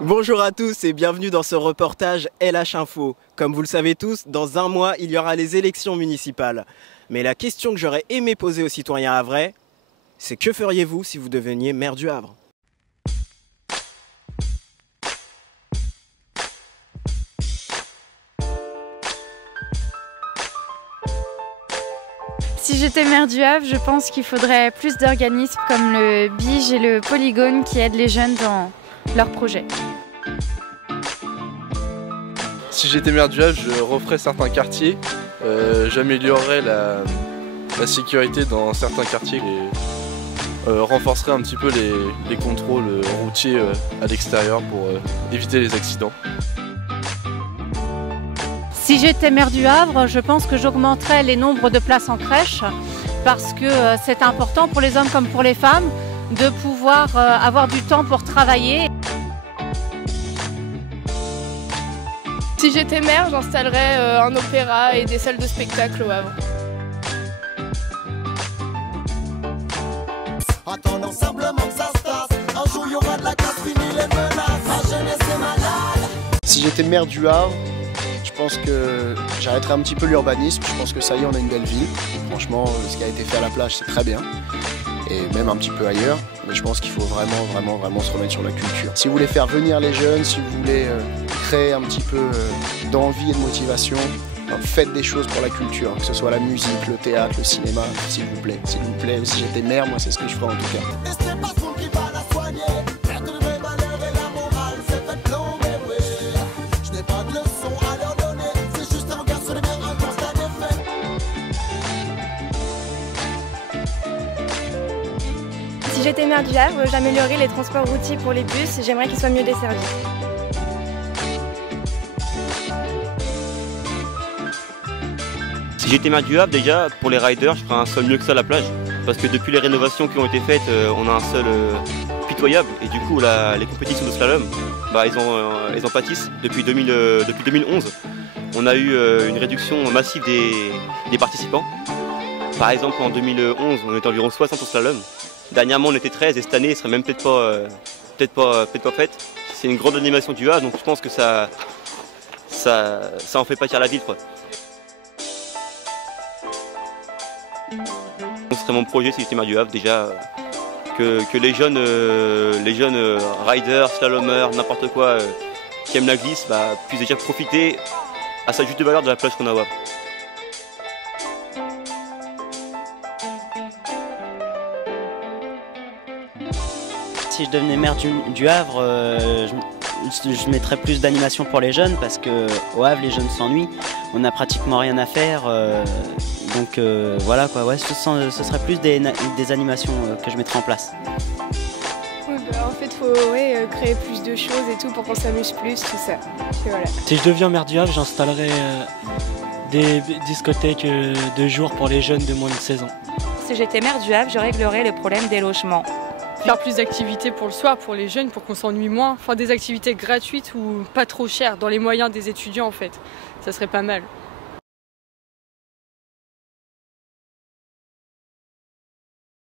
Bonjour à tous et bienvenue dans ce reportage LH Info. Comme vous le savez tous, dans un mois, il y aura les élections municipales. Mais la question que j'aurais aimé poser aux citoyens havrais, c'est que feriez-vous si vous deveniez maire du Havre ? Si j'étais maire du Havre, je pense qu'il faudrait plus d'organismes comme le BIGE et le Polygone qui aident les jeunes dans leurs projets. Si j'étais maire du Havre, je referais certains quartiers, j'améliorerais la sécurité dans certains quartiers et renforcerais un petit peu les contrôles routiers à l'extérieur pour éviter les accidents. Si j'étais maire du Havre, je pense que j'augmenterais les nombres de places en crèche parce que c'est important pour les hommes comme pour les femmes de pouvoir avoir du temps pour travailler. Si j'étais maire, j'installerais un opéra et des salles de spectacle au Havre. Attendons simplement que ça se tasse. Un jour il y aura de la casse, fini les menaces. La jeunesse est malade. Si j'étais maire du Havre, je pense que j'arrêterais un petit peu l'urbanisme. Je pense que ça y est, on a une belle ville. Franchement, ce qui a été fait à la plage, c'est très bien. Et même un petit peu ailleurs. Mais je pense qu'il faut vraiment se remettre sur la culture. Si vous voulez faire venir les jeunes, si vous voulez créer un petit peu d'envie et de motivation, faites des choses pour la culture, que ce soit la musique, le théâtre, le cinéma, s'il vous plaît. S'il vous plaît, si j'étais maire, moi c'est ce que je ferais en tout cas. Et c'est pas tout qui va la soigner. Perdre les valeurs et la morale, c'est fait plomber, oui. Je n'ai pas de leçon à leur donner. C'est juste un regard sur les miens, un constat d'effet. Si j'étais maire du Havre, j'améliorerais les transports routiers pour les bus. J'aimerais qu'ils soient mieux desservis. Si j'étais maire du Havre, déjà, pour les riders, je ferais un sol mieux que ça à la plage. Parce que depuis les rénovations qui ont été faites, on a un sol pitoyable. Et du coup, les compétitions de slalom, elles en pâtissent depuis 2011. On a eu une réduction massive des participants. Par exemple, en 2011, on était environ 60 au slalom. Dernièrement, on était 13 et cette année, elle serait même peut-être pas faite. C'est une grande animation du Havre, donc je pense que ça en fait pâtir la ville, quoi. Ce serait mon projet si j'étais maire du Havre, déjà que les jeunes riders, slalomers, n'importe quoi qui aiment la glisse puissent déjà profiter à sa juste valeur de la plage qu'on a au Havre. Si je devenais maire du Havre, je mettrais plus d'animation pour les jeunes parce qu'au Havre les jeunes s'ennuient, on n'a pratiquement rien à faire. Donc voilà quoi, ouais, ce serait plus des animations que je mettrais en place. Oui, en fait, il faut créer plus de choses et tout pour qu'on s'amuse plus, tout ça. Et voilà. Si je deviens maire du Havre, j'installerais des discothèques de jour pour les jeunes de moins de 16 ans. Si j'étais maire du Havre, je réglerais le problème des logements. Faire plus d'activités pour le soir, pour les jeunes, pour qu'on s'ennuie moins. Enfin, des activités gratuites ou pas trop chères, dans les moyens des étudiants en fait. Ça serait pas mal.